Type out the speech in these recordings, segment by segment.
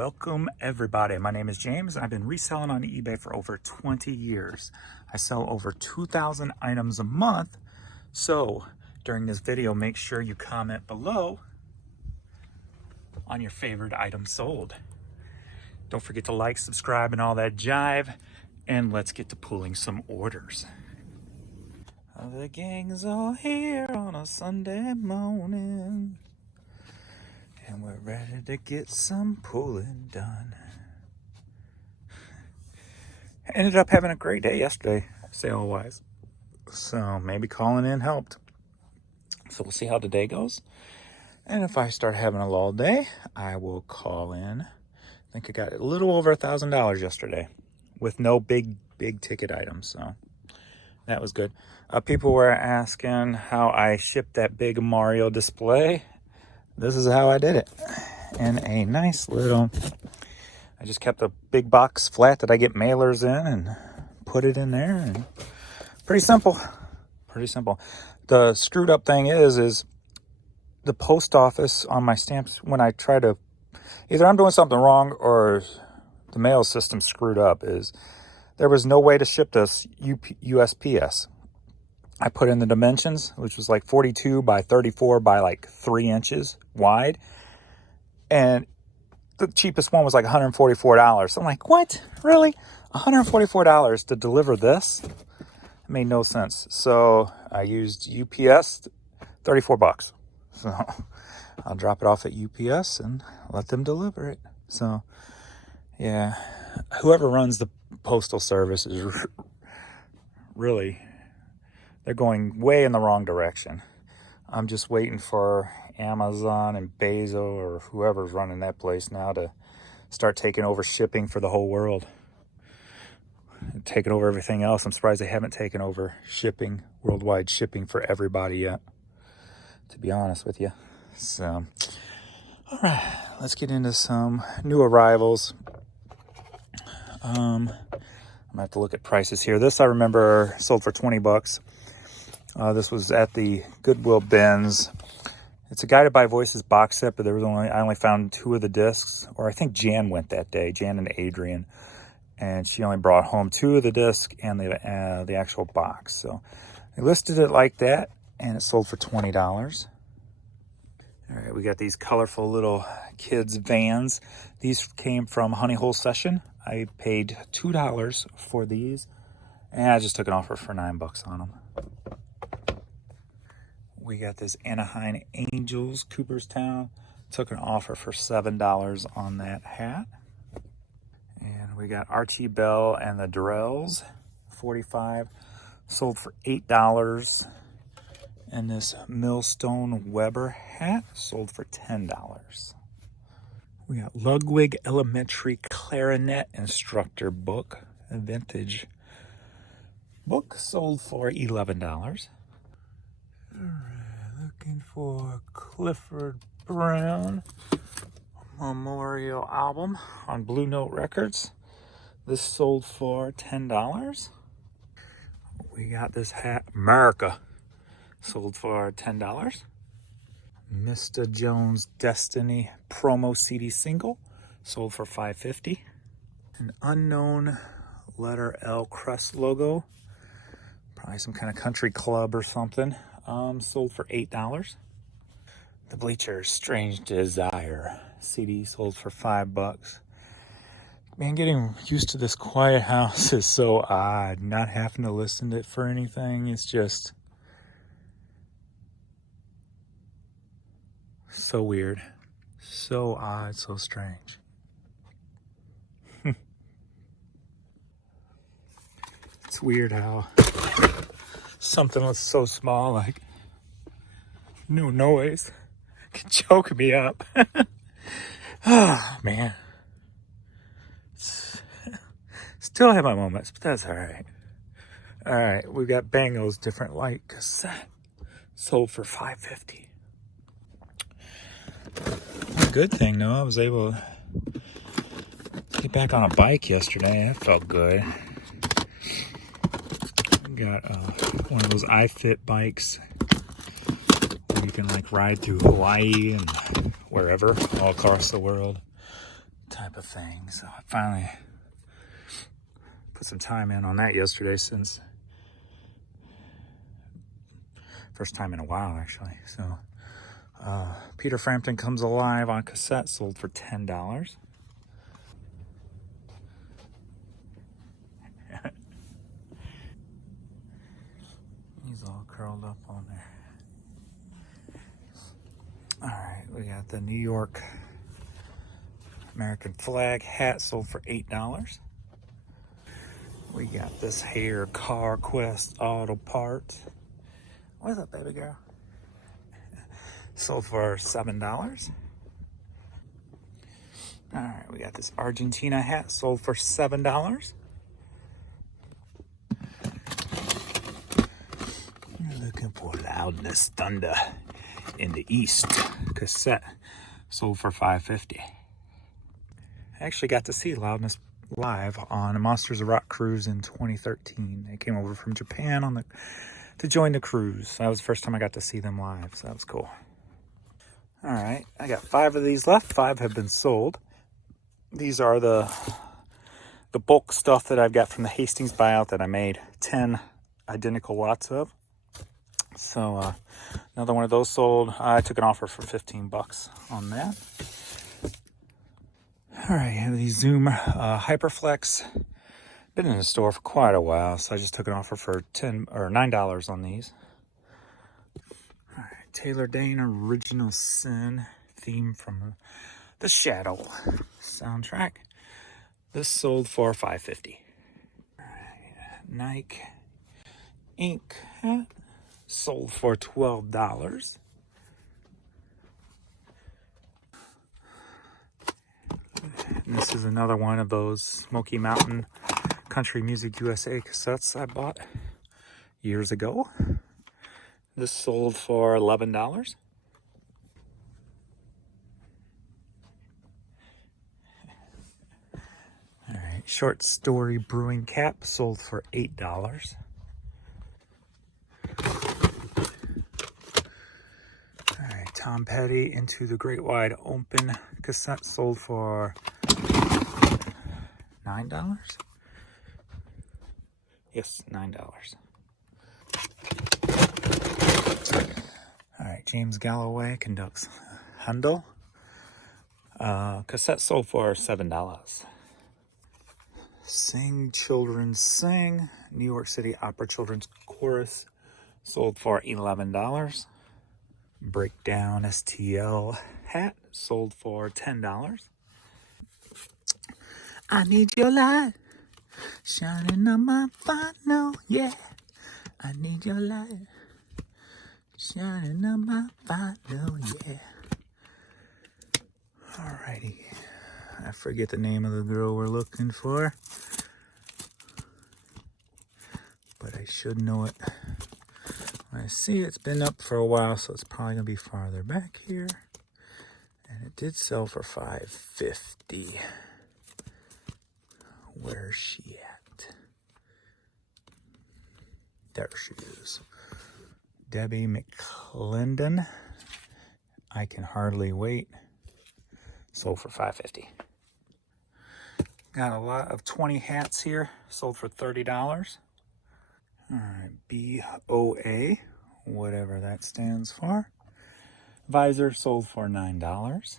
Welcome everybody. My name is James. I've been reselling on eBay for over 20 years. I sell over 2,000 items a month. So during this video, make sure you comment below on your favorite item sold. Don't forget to like, subscribe, and all that jive. And let's get to pulling some orders. The gang's all here on a Sunday morning, and we're ready to get some pulling done. I ended up having a great day yesterday, sale-wise. So maybe calling in helped. So we'll see how today goes. And if I start having a lull day, I will call in. I think I got a little over $1,000 yesterday with no big ticket items. So that was good. People were asking how I shipped that big Mario display. This is how I did it. In a nice little, I just kept a big box flat that I get mailers in and put it in there. And pretty simple. The screwed up thing is the post office on my stamps, when I try to, either I'm doing something wrong or the mail system screwed up, is there was no way to ship this USPS. I put in the dimensions, which was like 42 by 34 by like 3 inches wide. And the cheapest one was like $144. So I'm like, what? Really? $144 to deliver this? It made no sense. So I used UPS, 34 bucks. So I'll drop it off at UPS and let them deliver it. So yeah, whoever runs the postal service is really, they're going way in the wrong direction. I'm just waiting for Amazon and Bezos or whoever's running that place now to start taking over shipping for the whole world. Taking over everything else. I'm surprised they haven't taken over shipping, worldwide shipping for everybody yet, to be honest with you. So, all right, let's get into some new arrivals. I'm gonna have to look at prices here. This I remember sold for 20 bucks. This was at the Goodwill bins. It's a Guided by Voices box set, but I only found 2 of the discs, or I think Jan went that day, Jan and Adrian, and she only brought home 2 of the discs and the actual box. So they listed it like that, and it sold for $20. All right, we got these colorful little kids vans. These came from Honey Hole Session. I paid $2 for these, and I just took an offer for $9 on them. We got this Anaheim Angels Cooperstown. Took an offer for $7 on that hat. And we got Archie Bell and the Drells, $45. Sold for $8. And this Millstone Weber hat sold for $10. We got Ludwig Elementary Clarinet Instructor book, a vintage book, sold for $11. All right, looking for Clifford Brown Memorial album on Blue Note Records. This sold for $10. We got this hat, America, sold for $10. Mr. Jones Destiny promo CD single, sold for $5.50. An unknown letter L crest logo, probably some kind of country club or something, sold for $8. The Bleachers Strange Desire CD sold for $5. Man, getting used to this quiet house is so odd. Not having to listen to it for anything, it's just so weird, so odd, so strange. It's weird how something that's so small, like no noise, can choke me up. Oh man, still have my moments, but that's all right. All right, we got Bangles Different Light cassette, sold for $5.50. One good thing though, I was able to get back on a bike yesterday. That felt good. Got one of those iFit bikes where you can like ride through Hawaii and wherever, all across the world. type of thing. So I finally put some time in on that yesterday, since first time in a while actually. So Peter Frampton Comes Alive on cassette, sold for $10. He's all curled up on there. All right, we got the New York American flag hat, sold for $8. We got this here Car Quest Auto Parts. What's up, baby girl? Sold for $7. All right, we got this Argentina hat, sold for $7. You're looking for loudness, thunder in the East. Cassette, sold for $5.50. I actually got to see Loudness live on a Monsters of Rock cruise in 2013. They came over from Japan to join the cruise. That was the first time I got to see them live, so that was cool. All right, I got 5 of these left. 5 have been sold. These are the bulk stuff that I've got from the Hastings buyout that I made 10 identical lots of. So another one of those sold. I took an offer for $15 on that. All right, I have these Zoom Hyperflex. Been in the store for quite a while, so I just took an offer for $9 on these. All right, Taylor Dane Original Sin theme from the Shadow soundtrack. This sold for $5.50. All right, Nike Ink hat sold for $12. And this is another one of those Smoky Mountain Country Music USA cassettes I bought years ago. This sold for $11. All right, Short Story Brewing Cap sold for $8. All right, Tom Petty Into the Great Wide Open cassette sold for $9. Yes, $9. All right, James Galloway Conducts Handel. Cassette sold for $7. Sing Children Sing, New York City Opera Children's Chorus, sold for $11. Breakdown STL hat, sold for $10. I need your light shining on my funnel, yeah. I need your light shining on my funnel, yeah. Alrighty. I forget the name of the girl we're looking for, but I should know it. I see it's been up for a while, so it's probably gonna be farther back here. And it did sell for $5.50. Where's she at? There she is. Debbie McClendon. I Can Hardly Wait. Sold for $5.50. Got a lot of 20 hats here. Sold for $30. All right, BOA, whatever that stands for. Visor sold for $9.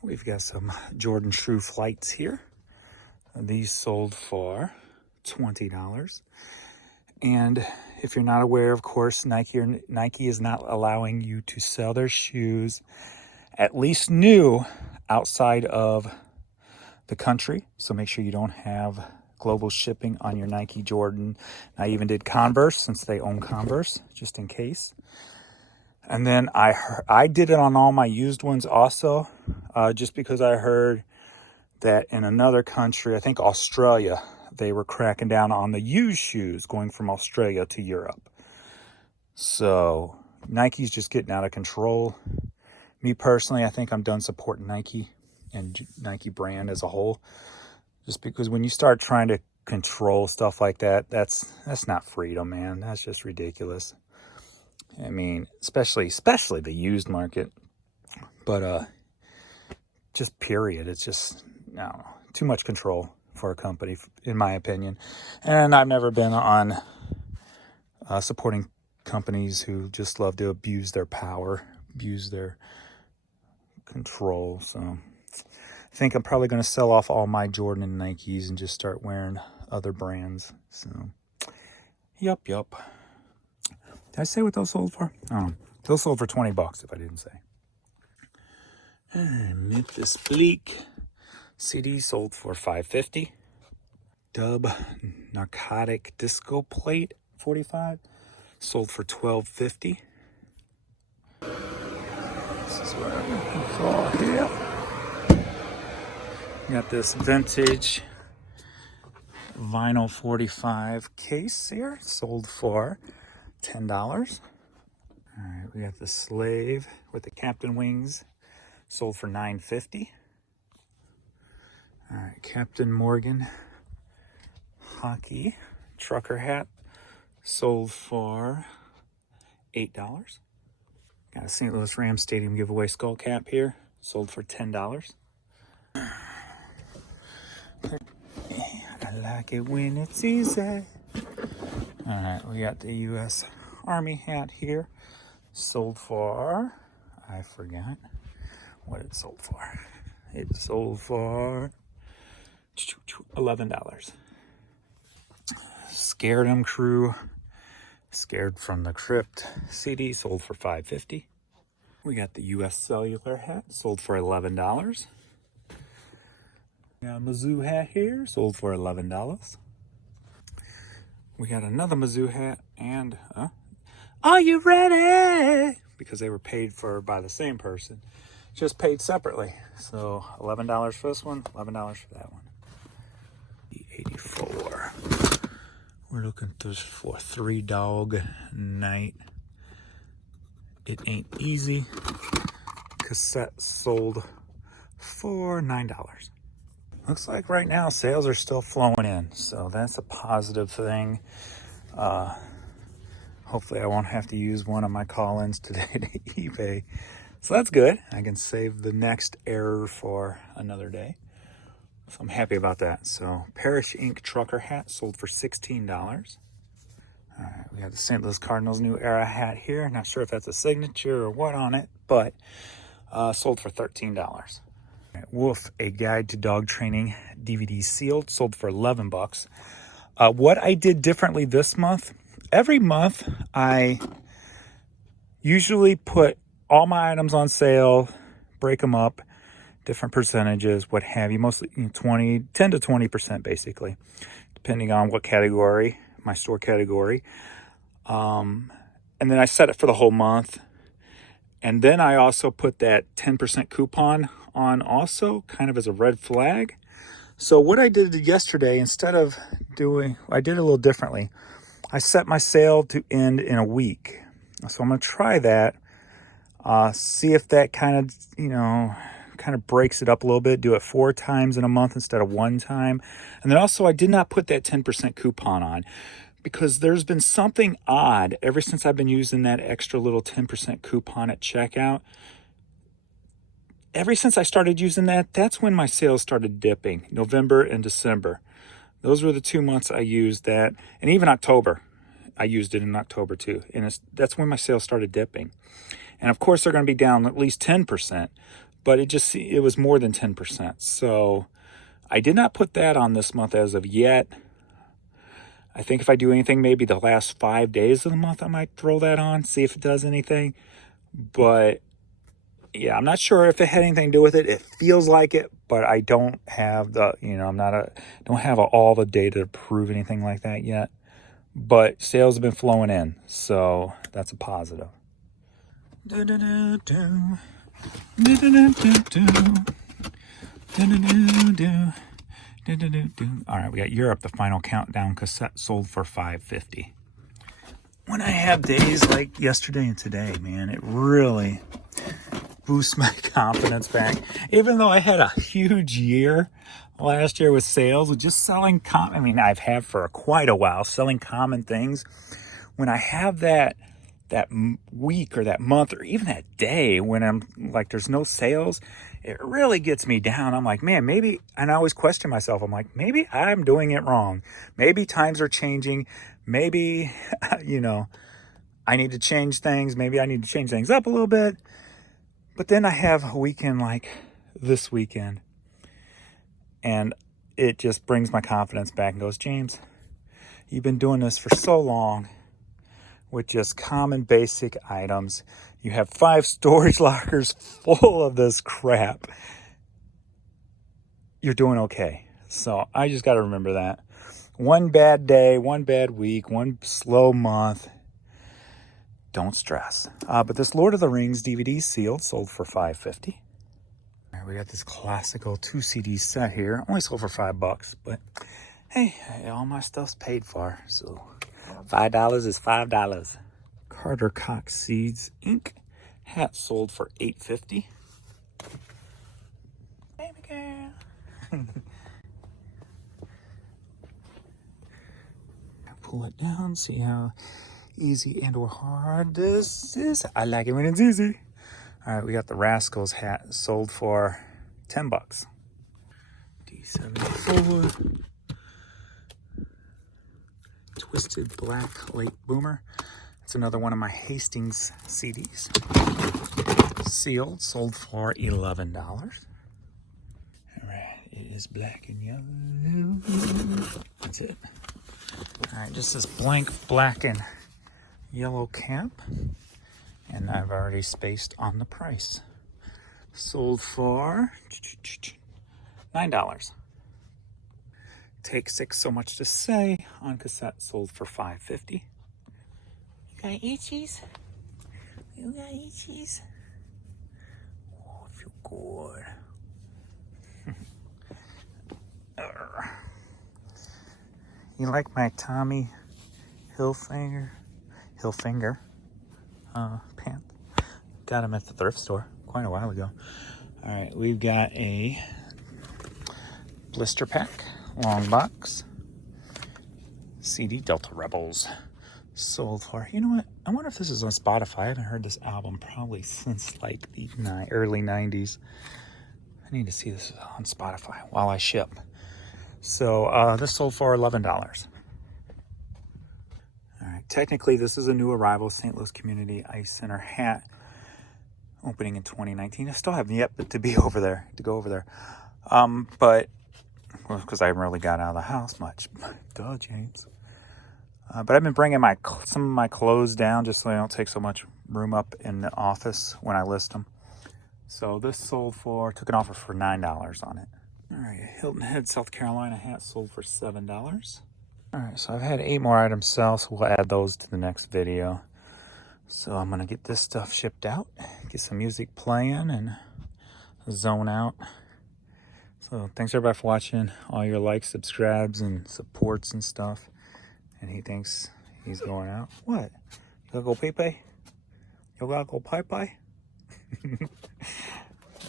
We've got some Jordan Shrew Flights here. These sold for $20. And if you're not aware, of course, Nike is not allowing you to sell their shoes, at least new, outside of the country. So make sure you don't have global shipping on your Nike Jordan. I even did Converse, since they own Converse, just in case. And then I did it on all my used ones also, just because I heard that in another country, I think Australia, they were cracking down on the used shoes going from Australia to Europe. So Nike's just getting out of control. Me personally, I think I'm done supporting Nike and Nike brand as a whole. Just because when you start trying to control stuff like that, that's not freedom, man. That's just ridiculous. I mean, especially the used market. But just period. It's just, I don't know, too much control for a company, in my opinion. And I've never been on supporting companies who just love to abuse their power, abuse their control. So I think I'm probably going to sell off all my Jordan and Nikes and just start wearing other brands. So, yup. Did I say what those sold for? Oh, those sold for $20 if I didn't say. Memphis Bleak CD sold for $5.50. Dub Narcotic Disco Plate 45 sold for $12.50. This is what I'm looking for here. Got this vintage vinyl 45 case here, sold for $10. All right, we got the Slave with the Captain Wings, sold for $9.50. All right, Captain Morgan hockey trucker hat, sold for $8. Got a St. Louis Rams Stadium giveaway skull cap here, sold for $10. I like it when it's easy. All right, we got the U.S. Army hat here, sold for, I forgot what it sold for. It sold for $11. Scared 'em Crew, Scared from the Crypt CD, sold for $5.50. We got the U.S. Cellular hat, sold for $11. We got a Mizzou hat here, sold for $11. We got another Mizzou hat and, are you ready? Because they were paid for by the same person, just paid separately. So $11 for this one, $11 for that one. The 84. We're looking for Three Dog Night. It Ain't Easy. Cassette sold for $9. Looks like right now sales are still flowing in, so that's a positive thing. Hopefully I won't have to use one of my call-ins today to eBay. So that's good. I can save the next error for another day. So I'm happy about that. So Parish Ink trucker hat sold for $16. All right, we got the St. Louis Cardinals New Era hat here. Not sure if that's a signature or what on it, but sold for $13. Wolf, A Guide to Dog Training DVD sealed, sold for $11. What I did differently this month, every month I usually put all my items on sale, break them up, different percentages, what have you, mostly 10 to 20% basically, depending on what category, my store category. And then I set it for the whole month. And then I also put that 10% coupon on also, kind of as a red flag. So what I did yesterday, instead of I did it a little differently. I set my sale to end in a week. So I'm going to try that, see if that kind of breaks it up a little bit, do it 4 times in a month instead of 1 time. And then also I did not put that 10% coupon on, because there's been something odd ever since I've been using that extra little 10% coupon at checkout. Ever since I started using that, that's when my sales started dipping. November and December. Those were the 2 months I used that. And even October. I used it in October too. And that's when my sales started dipping. And of course, they're going to be down at least 10%. But it was more than 10%. So I did not put that on this month as of yet. I think if I do anything, maybe the last 5 days of the month, I might throw that on, see if it does anything. But yeah, I'm not sure if it had anything to do with it. It feels like it, but I don't have don't have all the data to prove anything like that yet. But sales have been flowing in, so that's a positive. All right, we got Europe, the Final Countdown cassette, sold for $5.50. When I have days like yesterday and today, man, it really boosts my confidence back. Even though I had a huge year last year with sales, with just selling I've had for quite a while, selling common things. When I have that that week or that month or even that day when I'm like, there's no sales, it really gets me down. I'm like, man, maybe, and I always question myself. I'm like, maybe I'm doing it wrong. Maybe times are changing. Maybe, you know, I need to change things. Maybe I need to change things up a little bit. But then I have a weekend like this weekend, and it just brings my confidence back and goes, James, you've been doing this for so long with just common basic items. You have 5 storage lockers full of this crap. You're doing okay. So I just got to remember that. One bad day, one bad week, one slow month. Don't stress. But this Lord of the Rings DVD sealed sold for $5.50. All right, we got this classical 2 CD set here. Only sold for $5, but hey, all my stuff's paid for, so $5 is $5. Carter Cox Seeds Ink hat sold for $8.50. Baby girl. Pull it down, see how easy and or hard this is. I like it when it's easy. All right, we got the Rascals hat sold for $10. D74. Twisted Black Late Boomer. It's another one of my Hastings CDs. Sealed, sold for $11. All right, it is black and yellow. That's it. All right, just this blank black and yellow cap. And I've already spaced on the price. Sold for $9. Take 6, So Much to Say on cassette, sold for $5.50. You got itchies? You got itchies? Oh, I feel good. You like my Tommy Hilfiger pants? Got them at the thrift store quite a while ago. All right, we've got a blister pack, long box, CD Delta Rebels. Sold for, you know what? I wonder if this is on Spotify. I haven't heard this album probably since like the early 90s. I need to see this on Spotify while I ship. So this sold for $11. All right, technically this is a new arrival, St. Louis Community Ice Center hat, opening in 2019. I still have yet to go over there. But, well, because I haven't really got out of the house much. Duh, James. But I've been bringing some of my clothes down just so they don't take so much room up in the office when I list them. So this took an offer for $9 on it. All right, Hilton Head, South Carolina hat sold for $7. All right, so I've had 8 more items sell, so we'll add those to the next video. So I'm gonna get this stuff shipped out, get some music playing, and zone out. So thanks everybody for watching, all your likes, subscribes, and supports and stuff. And he thinks he's going out. What? You gotta go pee-pee? You gotta go pie-pie?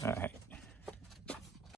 All right.